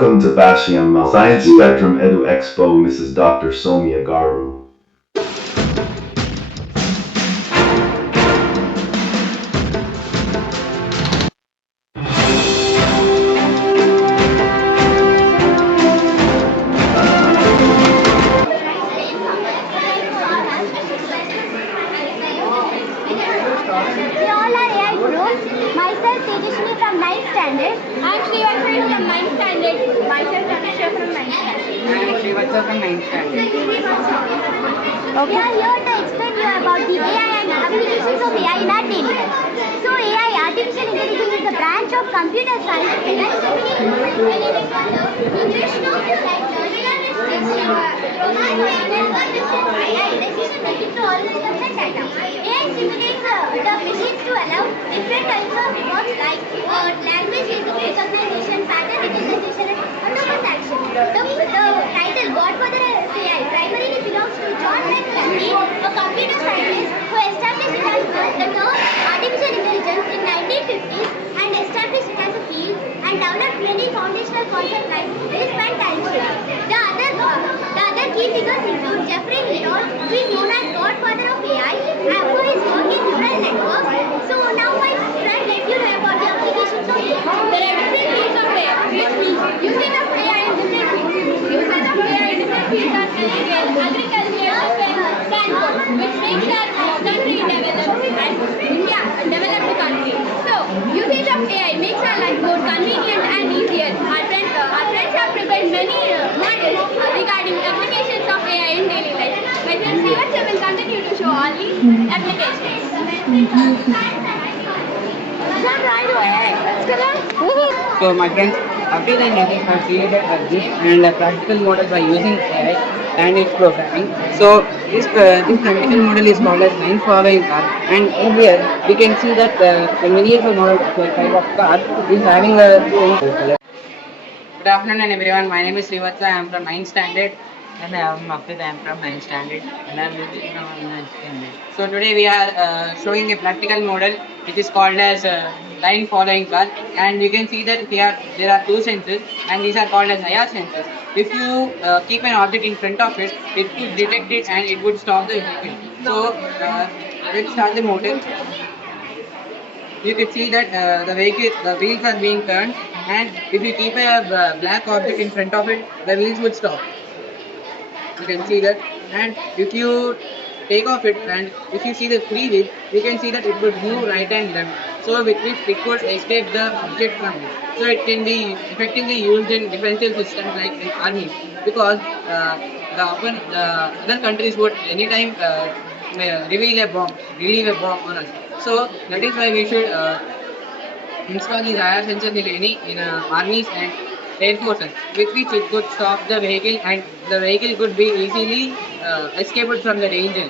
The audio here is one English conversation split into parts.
Welcome to Bashiam Science Spectrum Edu Expo, Mrs. Dr. Somia Garu. We all are AI groups. Myself Tejashni from 9th standard. I'm Srivatsa from 9th standard. Myself Tanisha from 9th standard. I'm Srivatsa from 9th standard. We are here to explain you about the AI and applications of AI in our daily life. So AI, artificial intelligence, is a branch of computer science that studies English novels like realistic, romantic, AI, decision making to algorithms and data. AI simulates the machines to allow different types of works like language recognition, pattern recognition, and autonomous action. The title Godfather of AI primarily belongs to John McCarthy, a computer scientist who established the term artificial intelligence in 1950s and established it as a field and developed many foundational concepts like RISC and time scale. The other key figures include Jeffrey Hinton, who is known as Godfather of AI, for his work in neural networks. So now my friend let you know about the applications of AI. There are different use of AI. Usage of AI in different fields. Usage of AI in different fields are legal, agriculture, defense, transport, which makes our country developed and India a developed country. So usage of AI makes our life more convenient and easier. Our friends have prepared many models regarding applications of AI in daily life. My friend Srivatsa will continue to show all the applications. So my friends, Abdul and Nitin have created a game and a practical model by using AI and its programming. So this practical model is called as line following car, and in here we can see that the miniature model kind of car is having a. Good afternoon everyone, my name is Srivatsa, I am from 9th standard. And I am Mafid, I am from 9th standard. And I am Nitin from 9th standard. So today we are showing a practical model which is called as line following car. And you can see that here there are two sensors and these are called as IR sensors. If you keep an object in front of it, it would detect it and it would stop the vehicle. So let's start the model. You can see that the wheels are being turned, and if you keep a black object in front of it, the wheels would stop. You can see that, and if you take off it and if you see the free wheel, you can see that it would move right and left. So with which it could escape the object from it. So it can be effectively used in defensive systems like in army because the other countries would anytime relieve a bomb on us. So that is why we should install these IR sensors in any armies and air forces, with which it could stop the vehicle and the vehicle could be easily escaped from the danger.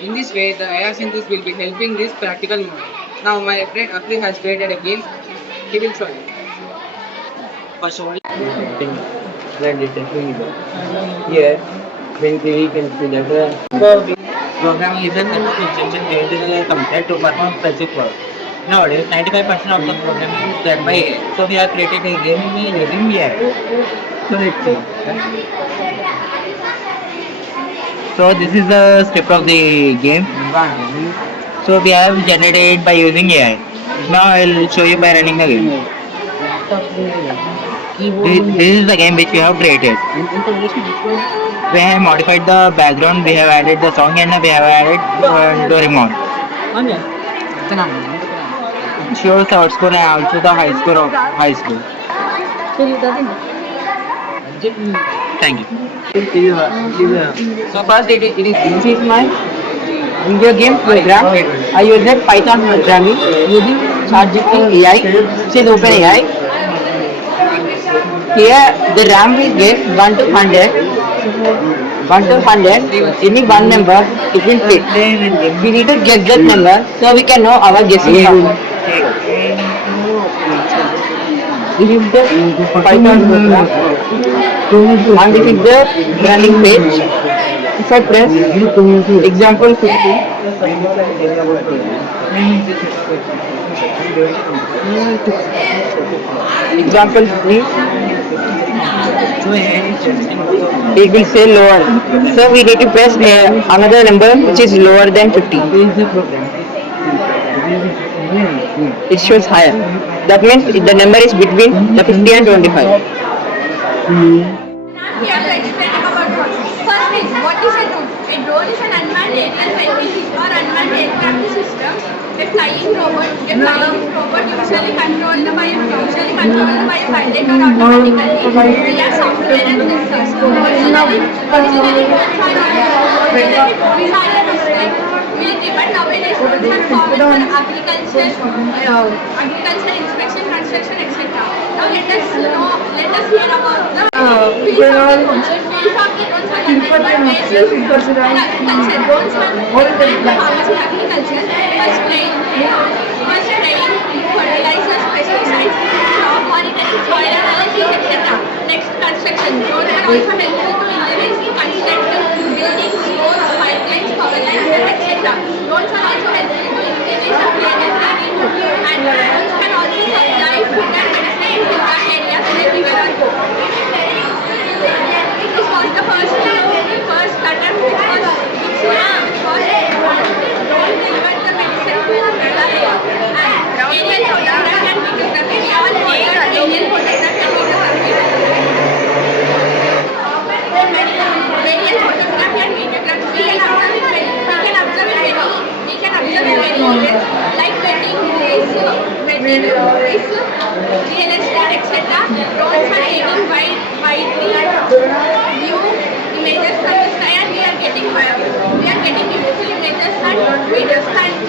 In this way, the IR sensors will be helping this practical model. Now, my friend Akri has created a game. He will show you. First of all, then detecting here, when we can see that the programming is a consistency compared to perform specific work. Nowadays, 95% of the programming is done by AI. So we have created a game using AI. So let's see. So this is the script of the game. So we have generated by using AI. Now I'll show you by running the game. This is the game which we have created. We have modified the background, we have added the song and we have added Doraemon. It shows our school and also the high score of high school. Thank you. So first this is my video game program. I used Python programming using ChatGPT AI, which is OpenAI. Here the RAM is get 1 to 100. 1 to 100, any one number is in fit. We need to guess that number so we can know our guessing power. This is the Python program and this is the running page. If I press example 50, Example, please. It will say lower. So we need to press another number which is lower than 50. It shows higher. That means the number is between the 50 and 25. We have to explain about what. First is, what is a drone? A drone is an unmanned aerial vehicle or unmanned aircraft system. A flying robot. A flying robot usually controlled by a pilot or automatically via software and sensors. Originally drones are military, but nowadays drones are common for agriculture, inspection, construction, etc. Now let us hear about the fields of the drones. Fields of the drones are agriculture. Drones are farmers in agriculture. Spraying fertilizers, pesticides, crop monitoring, soil analysis, etc. Next, construction. Drones are also helpful to engineers to construct buildings, roads, pipelines, power lines, etc. Drones are also helpful to engineers to create and drones can also supply food and medicine in rural areas everywhere on go. This was the first attempt which was drone delivered the medicine to rural areas. And aerial photography and videography, we all know that aerial photography and videography. Aerial photography and videography, we can observe in many events like weddings, real estate, etc. Drones are taking widely view images from the sky, and we are getting beautiful images and videos. Thank you.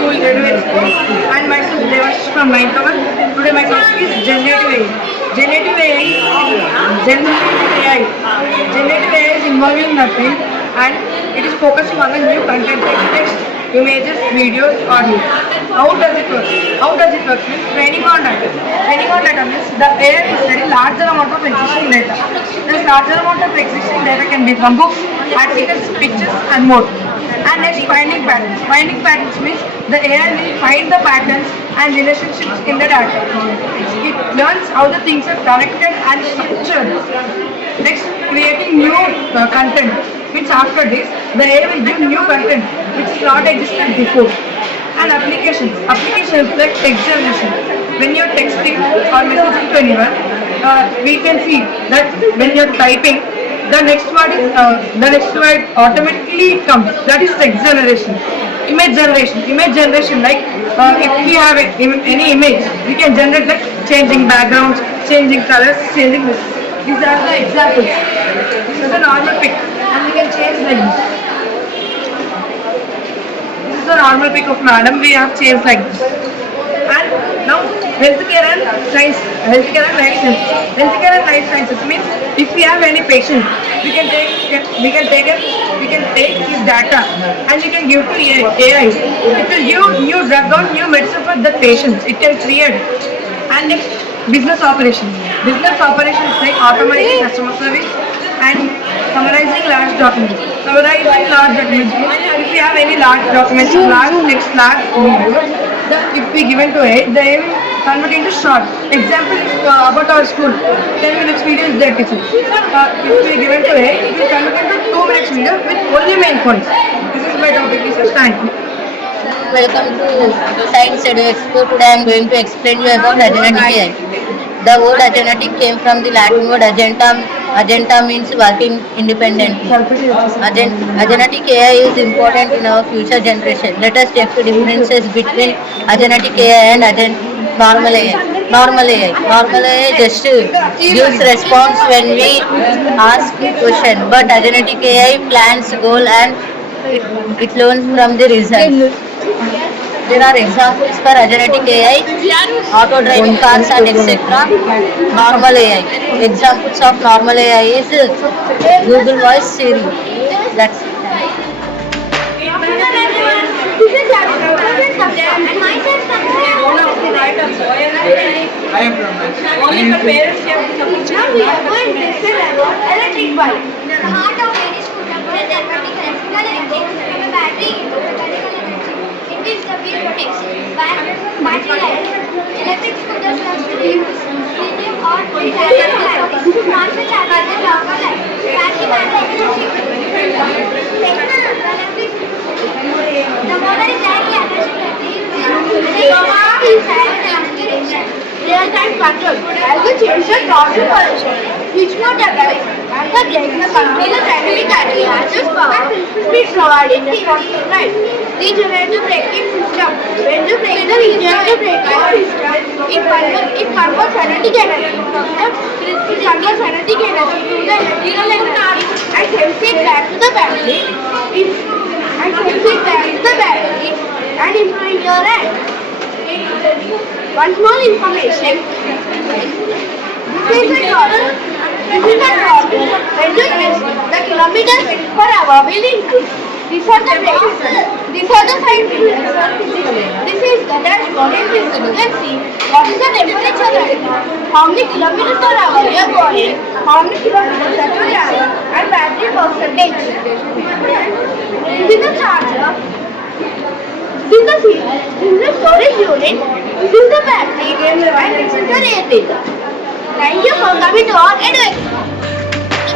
School graduate school, and myself Devash from 9th hour. Today my topic is generative AI. Generative AI is involving nothing, and it is focusing on the new content like text, images, videos, audio. How does it work? Means training on data. Training on data means the AI is very larger amount of existing data. This larger amount of existing data can be from books, articles, pictures, and more. And next, finding patterns. Finding patterns means the AI will find the patterns and relationships in the data. It learns how the things are connected and structured. Next, creating new content. Means after this, the AI will give new content which is not existed before. And applications. Applications like text generation. When you're texting or messaging to anyone, we can see that when you're typing, the next word automatically comes. That is text generation. Image generation like if we have any image, we can generate like changing backgrounds, changing colors, changing this. These are the examples. This is a normal pic, and we can change like this. This is the normal pic of madam. We have changed like this. And now healthcare and life sciences means if we have any patient, we can take his data and we can give to AI. It will give new drug or new medicine for the patients. It can create. And next, business operations. Business operations like automating customer service and summarizing large documents. Means if we have any large documents, large text, large videos, if we given to it, they will convert into short. Example is about our school. 10 minutes video is there teaching. If we given to it, it will convert into 2 minutes video with only main points. This is my topic. Thank you. Welcome to Science Edu Expo. Today I am going to explain you about agentic AI. The word agentic came from the Latin word agenta. Agenta means working independently. Agentic AI is important in our future generation. Let us check the differences between agentic AI and normal AI. Normal AI just gives response when we ask a question, but agentic AI plans goal and it learns from the results. There are examples for agentic AI, auto-driving cars and etc. Normal AI. Examples of normal AI is Google Voice, Siri. That's it. And myself, your parents have to support you. Now we are going to listen about electric bike. The heart of any scooter is electric energy from a battery into mechanical energy, in which the wheel rotates. Battery life. Electric scooters last to use lithium or lithium batteries. Faster chargers and longer life. Battery management electric. The motor is directly attached to the Real-time control. As the change the throttle position, which motor drives and the brakes the complete dynamic adjust power speed providing the constant drive. Regenerative braking system. When you brake the regenerative braking system, it converts kinetic energy from the kinetic energy to the electrical energy and sends it back to the battery. And improving your end. One small information. This is the throttle. When you press the kilometers per hour will increase. These are the brakes. These are the side mirrors. This is the dashboard. In this you can see what is the temperature right now, how many kilometers per hour you are going, how many kilometers that you travel, and battery percentage. This is the charger. This is the storage unit. This is the battery. And this is the rating. Thank you for coming to our EduX.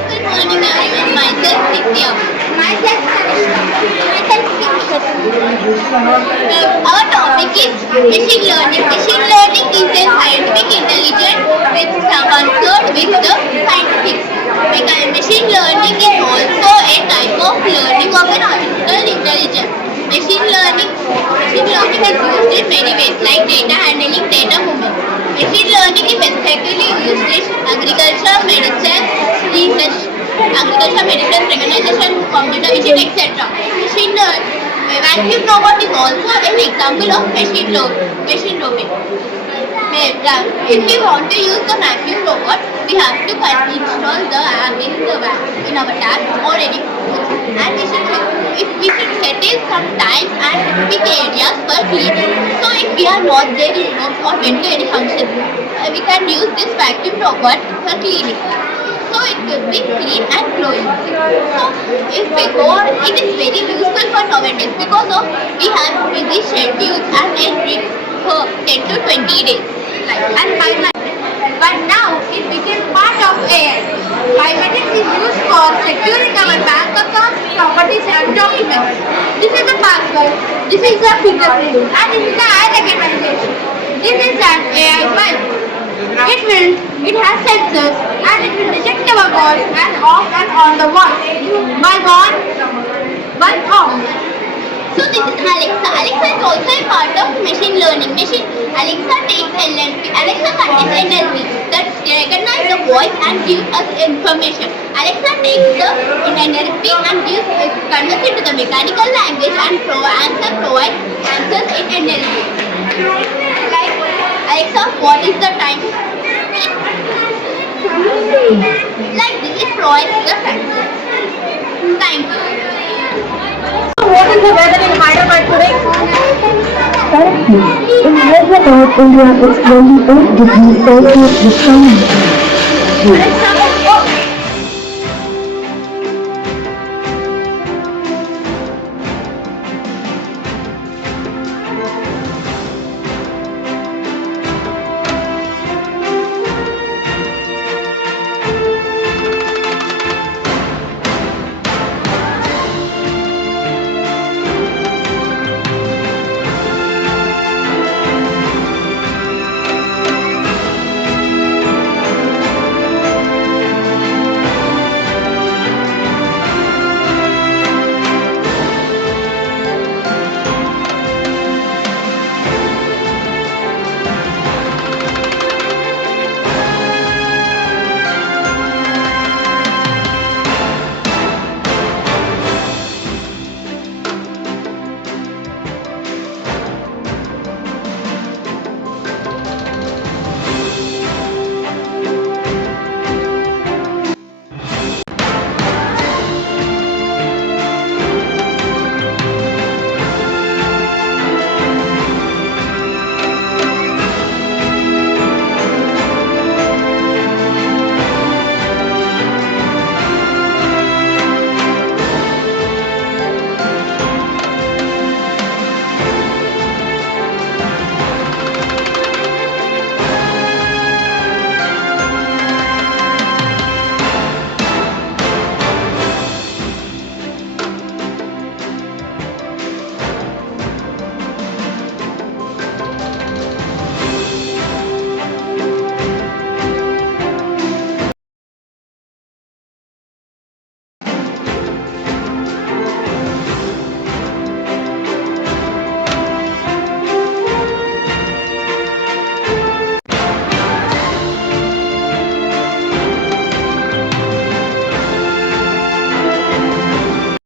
Good morning everyone, myself Nitya. Myself Kanishka. Myself Our topic is machine learning. Machine learning is a scientific intelligence with concerned with the scientific. Because machine learning is also a type of learning of an artificial intelligence. Machine learning is used in many ways like data handling, data movement. Machine learning is especially used in agriculture, medicine, recognition, computer vision, etc. Vacuum robot is also an example of machine learning. If we want to use the vacuum robot, we have to first install the app in our tab or any and we should settle some time and specific areas for cleaning. So if we are not there in home or went to any function, we can use this vacuum robot for cleaning. So it will be clean and glowing. So if we go, it is very useful for nowadays because of we have busy schedules and entry for 10 to 20 days. But now it became part of AI. Biometrics is used for securing our bank accounts, properties and documents. This is the password, this is the fingerprint and this is the eye recognition. This is an AI bike. It has sensors and it will detect our voice and off and on the voice. By off. So this is Alexa. Alexa is also a part of machine learning. Alexa takes NLP. Alexa contains NLP that recognize the voice and gives us information. Alexa takes the NLP and converts it to the mechanical language and provides answers in NLP. Like Alexa, what is the time? Like this, it provides the time. Thank you. What is the weather in Hyderabad today? Currently, in Hyderabad, India, it's 28 degrees Celsius with sun.